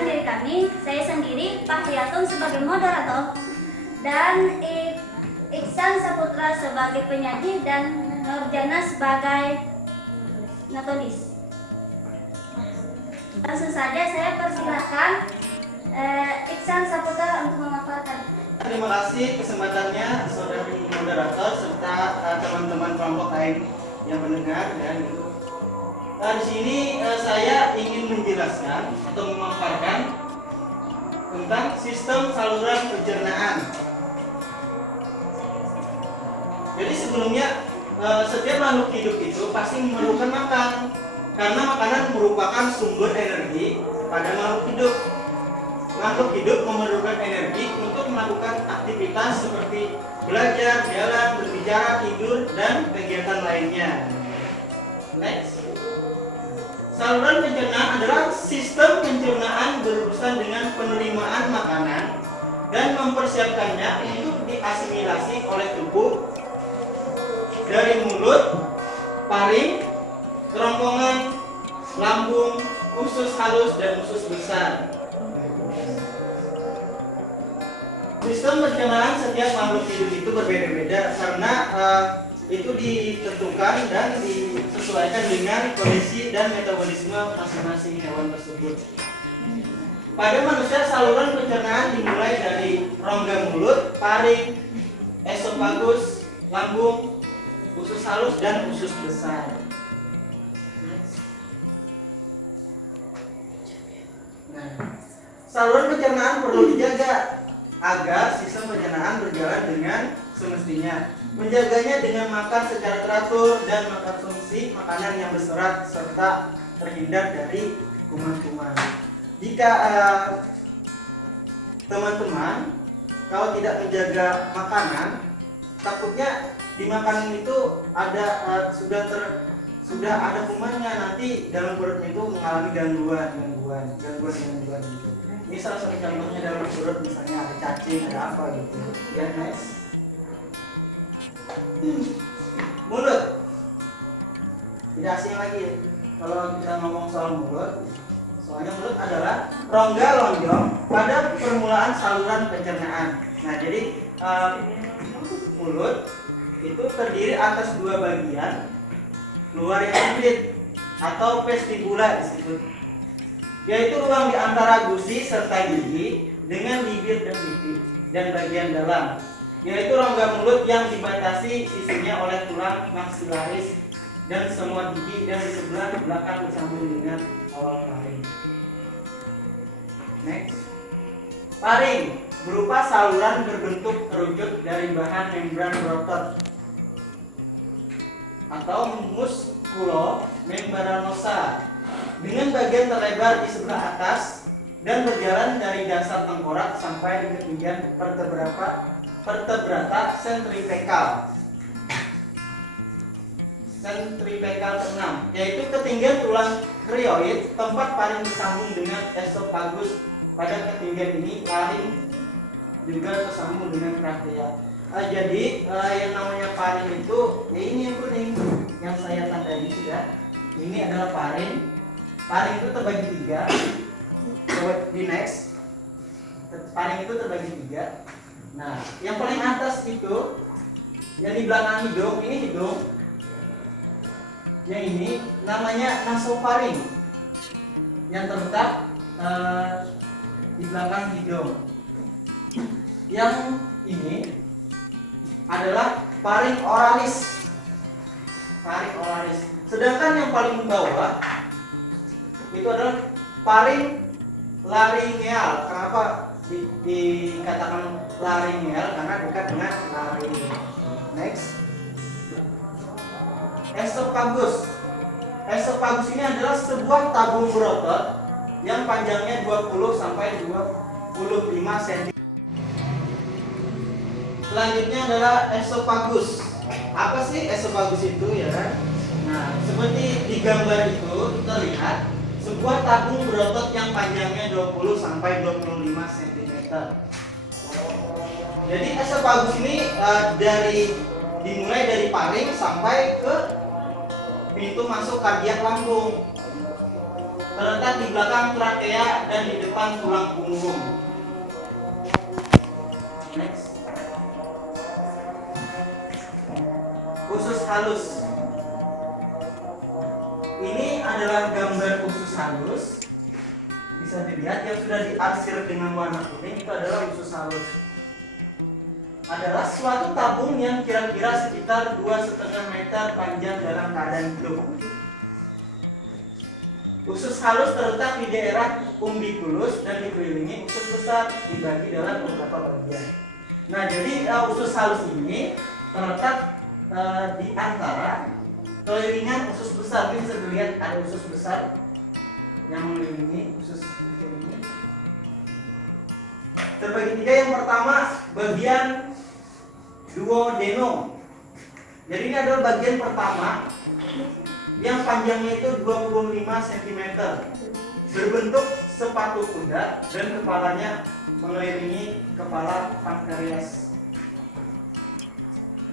memperkenalkan diri kami. Saya sendiri, Pak Hiatum sebagai moderator, dan Iksan Saputra sebagai penyanyi, dan Nurjana sebagai metodis. Langsung saja saya persilahkan Iksan Saputra untuk memaparkan. Terima kasih kesempatannya saudara moderator serta teman-teman kelompok lain yang mendengar. Dan di sini saya ingin menjelaskan atau memaparkan tentang sistem saluran pencernaan. Jadi sebelumnya setiap makhluk hidup itu pasti memerlukan makan, karena makanan merupakan sumber energi pada makhluk hidup. Makhluk hidup memerlukan energi untuk melakukan aktivitas seperti belajar, jalan, berbicara, tidur, dan kegiatan lainnya. Next. Saluran pencernaan adalah sistem pencernaan berurusan dengan penerimaan makanan dan mempersiapkannya untuk diasimilasi oleh tubuh dari mulut, paring, kerongkongan, lambung, usus halus, dan usus besar. Sistem pencernaan setiap makhluk hidup itu berbeda-beda karena itu ditentukan dan disesuaikan dengan kondisi dan metabolisme masing-masing hewan tersebut. Pada manusia, saluran pencernaan dimulai dari rongga mulut, paring, esofagus, lambung, usus halus, dan usus besar. Saluran pencernaan perlu dijaga agar sistem pencernaan berjalan dengan semestinya. Menjaganya dengan makan secara teratur dan mengkonsumsi makanan yang berserat serta terhindar dari kuman-kuman. Jika teman-teman kalau tidak menjaga makanan, takutnya di makanan itu ada sudah ada kumannya, nanti dalam perut itu mengalami gangguan. Ini salah satu contohnya dalam perut, misalnya ada cacing, ada apa gitu. Ya, next. Mulut tidak asing lagi kalau kita ngomong soal mulut. Soalnya mulut adalah rongga lonjong pada permulaan saluran pencernaan. Nah, jadi mulut itu terdiri atas dua bagian, luar yang sempit atau vestibula di situ, yaitu ruang di antara gusi serta gigi dengan bibir dan pipi, dan bagian dalam, yaitu rongga mulut yang dibatasi sisinya oleh tulang maksilaris dan semua gigi, dan di sebelah belakang bersambung dengan awal paring. Next. Paring berupa saluran berbentuk kerucut dari bahan membran berotot atau musculomembranosa dengan bagian terlebar di sebelah atas dan berjalan dari dasar tengkorak sampai ke ketinggian vertebrata sentripekal ke-6, yaitu ketinggian tulang krioid, tempat paring tersambung dengan esofagus. Pada ketinggian ini paring juga tersambung dengan trakea. Jadi yang namanya paring itu ini yang kuning yang saya tandai sudah. Ini adalah paring. Paring itu terbagi tiga. Di next, paring itu terbagi tiga. Nah, yang paling atas itu yang di belakang hidung, ini hidung. Yang ini namanya nasofaring yang terletak di belakang hidung. Yang ini adalah paring oralis. Paring oralis. Sedangkan yang paling bawah itu adalah paring laringeal. Kenapa dikatakan laringeal? Karena dekat dengan laring. Next. Esofagus. Esofagus ini adalah sebuah tabung berotot yang panjangnya 20 sampai 25 cm. Selanjutnya adalah esofagus. Apa sih esofagus itu, ya kan? Nah, seperti di gambar itu terlihat sebuah tabung berotot yang panjangnya 20 sampai 25 cm. Jadi esofagus ini dimulai dari paring sampai ke pintu masuk kardiak lambung. Terletak di belakang trakea dan di depan tulang punggung. Next. Usus halus. Ini adalah gambar usus halus. Bisa dilihat yang sudah diarsir dengan warna kuning itu adalah usus halus. Adalah suatu tabung yang kira-kira sekitar 2,5 meter panjang dalam keadaan hidup. Usus halus terletak di daerah umbiculus dan dikelilingi usus besar dibagi dalam beberapa bagian. Nah, jadi usus halus ini terletak di antara kelilingan usus besar. Ini bisa dilihat ada usus besar yang mengelilingi usus. Terbagi tiga. Yang pertama bagian duodenum. Jadi ini adalah bagian pertama yang panjangnya itu 25 cm, berbentuk sepatu kuda dan kepalanya mengelilingi kepala pankreas.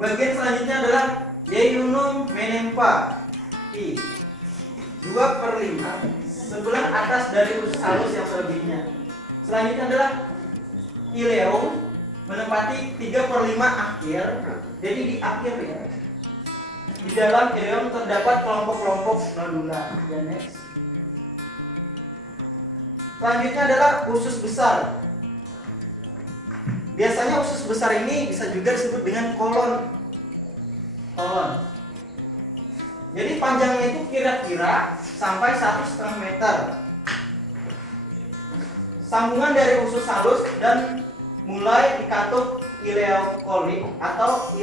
Bagian selanjutnya adalah duodenum menempa, 2/5 sebelah atas dari usus halus yang selebihnya. Selanjutnya adalah ileum menempati 3/5 akhir. Jadi di akhir ya. Di dalam ileum terdapat kelompok-kelompok nodula. Selanjutnya adalah usus besar. Biasanya usus besar ini bisa juga disebut dengan kolon. Jadi panjangnya itu kira-kira sampai 1,5 meter. Sambungan dari usus halus dan mulai di kantung ileokolik atau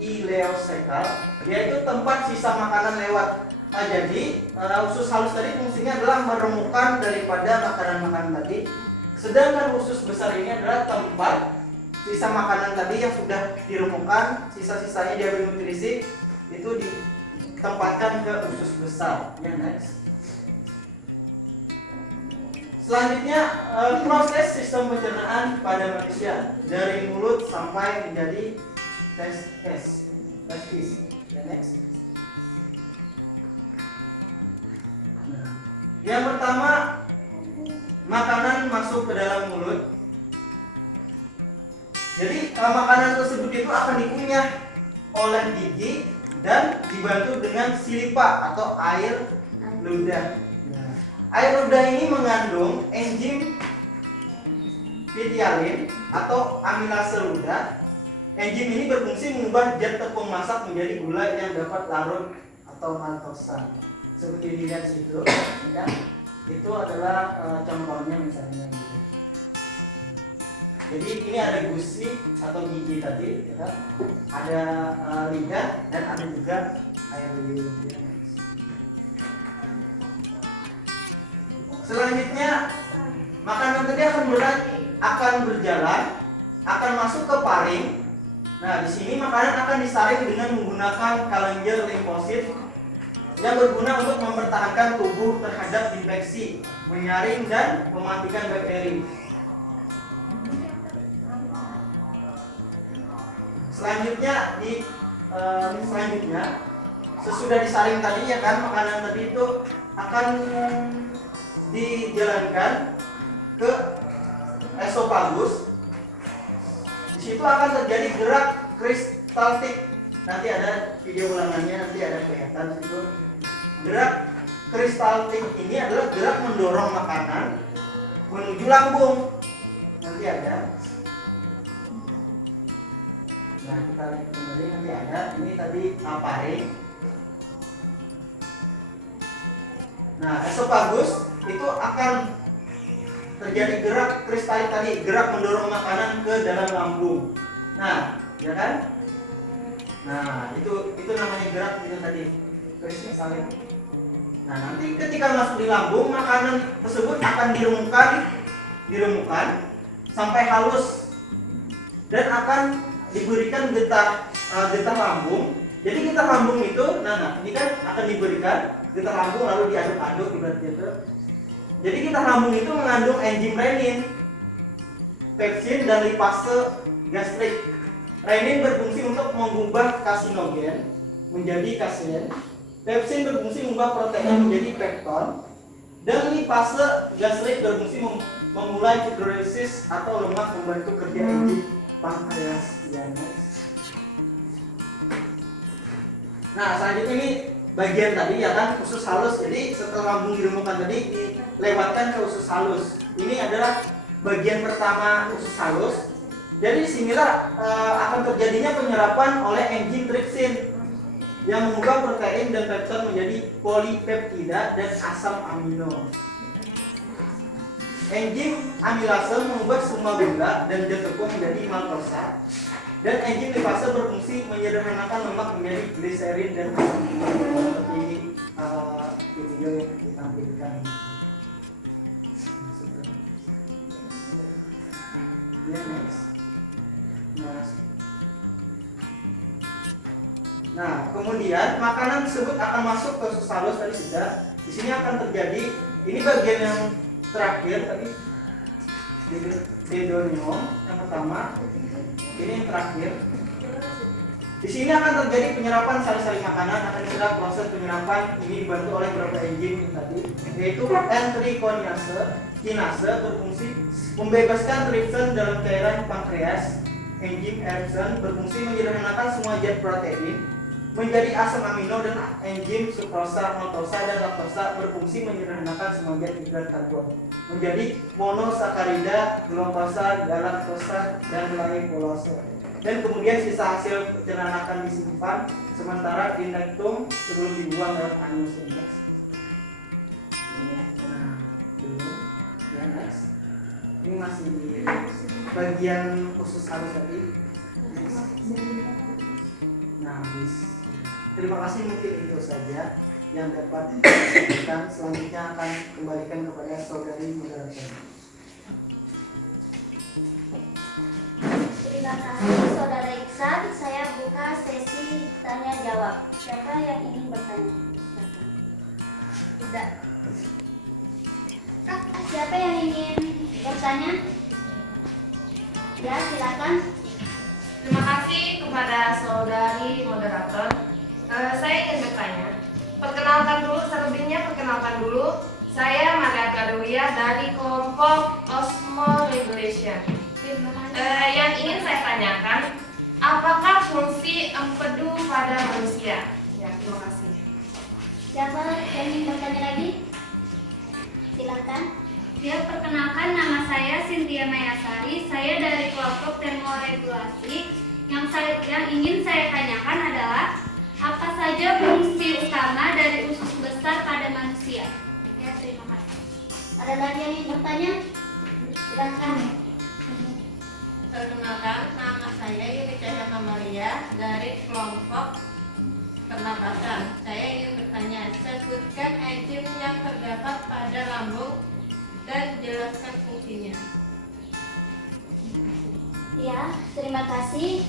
ileosekal, yaitu tempat sisa makanan lewat. Nah, jadi usus halus tadi fungsinya adalah meremukan daripada makanan-makanan tadi, sedangkan usus besar ini adalah tempat sisa makanan tadi yang sudah diremukan, sisa-sisanya diambil nutrisi itu ditempatkan ke usus besar. Ya, next. Selanjutnya proses sistem pencernaan pada manusia dari mulut sampai menjadi testis. Yang pertama, makanan masuk ke dalam mulut. Jadi makanan tersebut itu akan dikunyah oleh gigi dan dibantu dengan silipa atau air ludah. Air ludah ini mengandung enzim pitialin atau amilase ludah. Enzim ini berfungsi mengubah zat tepung masak menjadi gula yang dapat larut atau maltosa. Seperti dilihat situ, ya. Itu adalah contohnya misalnya. Jadi ini ada gusi atau gigi tadi, ya. Ada lidah dan ada juga air ludah. Selanjutnya makanan tadi akan berjalan, akan masuk ke paring. Nah, di sini makanan akan disaring dengan menggunakan kelenjar limfosit yang berguna untuk mempertahankan tubuh terhadap infeksi, menyaring dan mematikan bakteri. Selanjutnya sesudah disaring tadi ya kan, makanan tadi itu akan dijalankan ke esofagus. Di situ akan terjadi gerak kristaltik. Nanti ada video ulangannya, nanti ada kelihatan situ. Gerak kristaltik ini adalah gerak mendorong makanan menuju lambung. Nanti ada. Nanti ada. Ini tadi paring. Nah, esofagus itu akan terjadi gerak kristalik tadi, gerak mendorong makanan ke dalam lambung. Nah, ya kan? Nah, itu namanya gerak itu tadi, kristalik. Nah, nanti ketika masuk di lambung, makanan tersebut akan diremukkan sampai halus dan akan diberikan getah lambung. Jadi getah lambung itu, ini kan akan diberikan getah lambung lalu diaduk-aduk ibaratnya itu. Jadi getah lambung itu mengandung enzim renin, pepsin dan lipase gastrik. Renin berfungsi untuk mengubah kasinogen menjadi kasein. Pepsin berfungsi mengubah protein menjadi pepton Dan lipase gastrik berfungsi memulai hidrolisis atau lemak membantu kerja enzim pankreas. Nah, selanjutnya ini bagian tadi ya kan, usus halus. Jadi setelah lambung dilumpuhkan tadi dilewatkan ke usus halus. Ini adalah bagian pertama usus halus. Jadi disinilah akan terjadinya penyerapan oleh enzim tripsin yang mengubah protein dan peptid menjadi polipeptida dan asam amino. Enzim amilase mengubah semua gula dan zat tepung menjadi maltosa. Dan enzim lipase berfungsi menyederhanakan lemak menjadi gliserin dan asam amino. Seperti video yang ditampilkan. Nah, kemudian makanan tersebut akan masuk ke usus halus tadi sudah. Di sini akan terjadi, ini bagian yang terakhir tadi, duodenum yang pertama, ini yang terakhir. Di sini akan terjadi penyerapan sari-sari makanan, akan diserap proses penyerapan ini dibantu oleh beberapa enzim tadi, yaitu N-trikonase, kinase berfungsi membebaskan tripsin dalam cairan pankreas. Enzim Epson berfungsi menyederhanakan semua zat protein menjadi asam amino, dan enzim sukrosa, maltosa, dan laktosa berfungsi menyederhanakan semua zat hidrat karbon menjadi monosakarida, glukosa, galaktosa, dan laktose. Dan kemudian sisa hasil pencernaan akan disimpan sementara di nektum sebelum dibuang dalam animosintesa. Ini masih di bagian khusus halus tadi. Terima kasih, mungkin itu saja yang dapat disampaikan. Selanjutnya akan kembalikan kepada saudari moderator. Terima kasih Saudara Iksan. Saya buka sesi tanya jawab. Siapa yang ingin bertanya? Tidak. Siapa yang ingin bertanya? Ya, silakan. Terima kasih kepada saudari moderator. Saya ingin bertanya. Perkenalkan dulu. Saya Madaka Dewia dari kelompok Osmo Liberation. Yang ingin saya tanyakan, apakah fungsi empedu pada manusia? Ya, terima kasih. Siapa yang ingin bertanya lagi? Silakan. Ya, perkenalkan, nama saya Cynthia Mayasari. Saya dari kelompok termoregulasi. Yang ingin saya tanyakan adalah apa saja fungsi utama dari usus besar pada manusia? Ya, terima kasih. Ada lagi yang ingin bertanya? Silakan. Perkenalkan, nama saya Yulita Kamaria dari kelompok pernapasan. Saya ingin bertanya, sebutkan enzim yang terdapat pada lambung dan jelaskan fungsinya. Ya, terima kasih.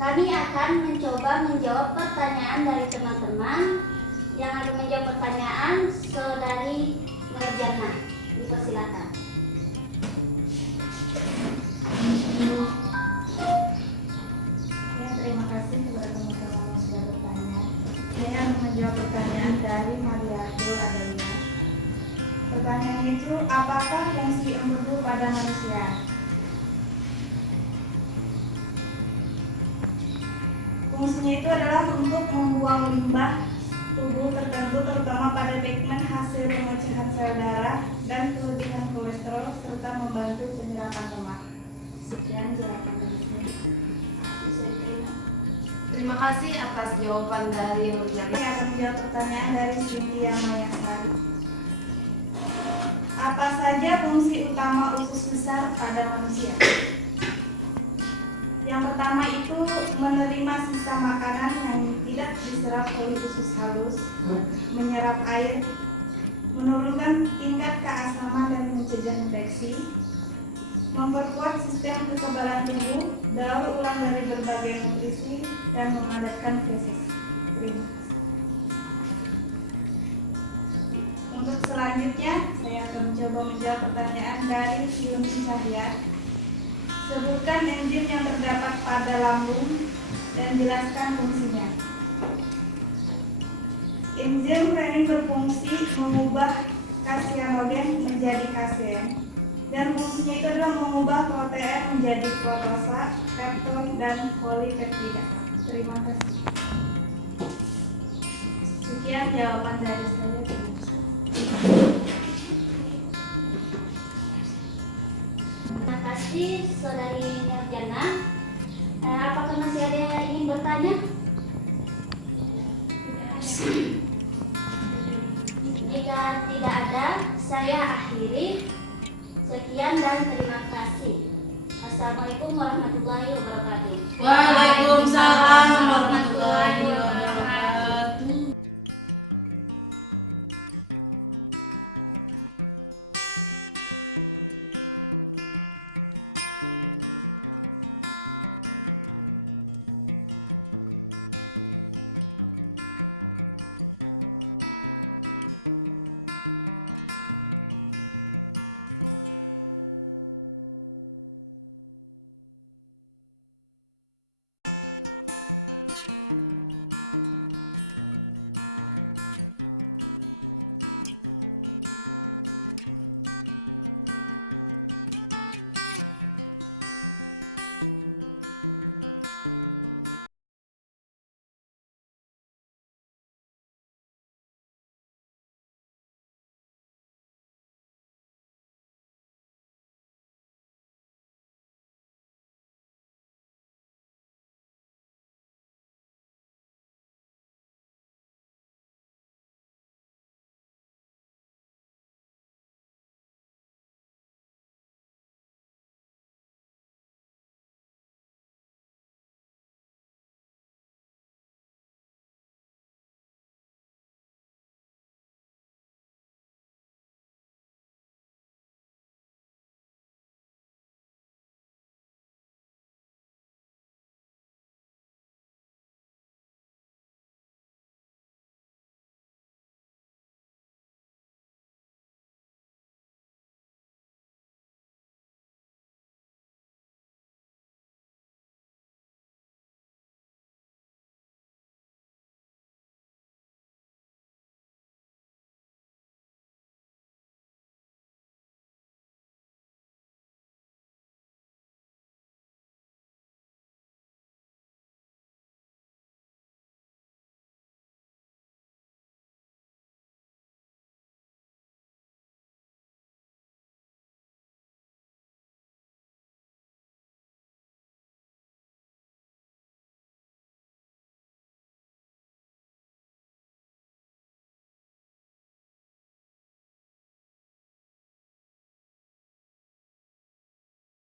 Kami akan mencoba menjawab pertanyaan dari teman-teman. Yang akan menjawab pertanyaan saudari Nurjana. Silakan. Terima kasih kepada teman-teman yang sudah bertanya. Saya akan menjawab pertanyaan dari Maria Adela. Pertanyaan itu, apakah fungsi empedu pada manusia? Fungsinya itu adalah untuk membuang limbah tubuh tertentu, terutama pada pigmen hasil pemecahan sel darah dan kelebihan kolesterol, serta membantu penyerapan lemak. Sekian silakan. Terima kasih atas jawaban dari Ini Nurjana. akan menjawab pertanyaan dari Cynthia Mayasari. Apa saja fungsi utama usus besar pada manusia? Yang pertama itu menerima sisa makanan yang tidak diserap oleh usus halus, menyerap air, menurunkan tingkat keasaman dan mencegah infeksi, memperkuat sistem kekebalan tubuh, daur ulang dari berbagai nutrisi, dan memadatkan feses. Terima kasih. Untuk selanjutnya, saya akan mencoba menjawab pertanyaan dari Yuni Cahya. Sebutkan enzim yang terdapat pada lambung dan jelaskan fungsinya. Enzim renin berfungsi mengubah dari Prosa, Rektor, dan Politeknika. Terima kasih. Sekian jawaban dari saya. Terima kasih Saudari Nurjana. Apakah masih ada yang ingin bertanya? Jika tidak ada, saya akhiri. Sekian dan terima kasih. Assalamualaikum warahmatullahi wabarakatuh. Waalaikumsalam warahmatullahi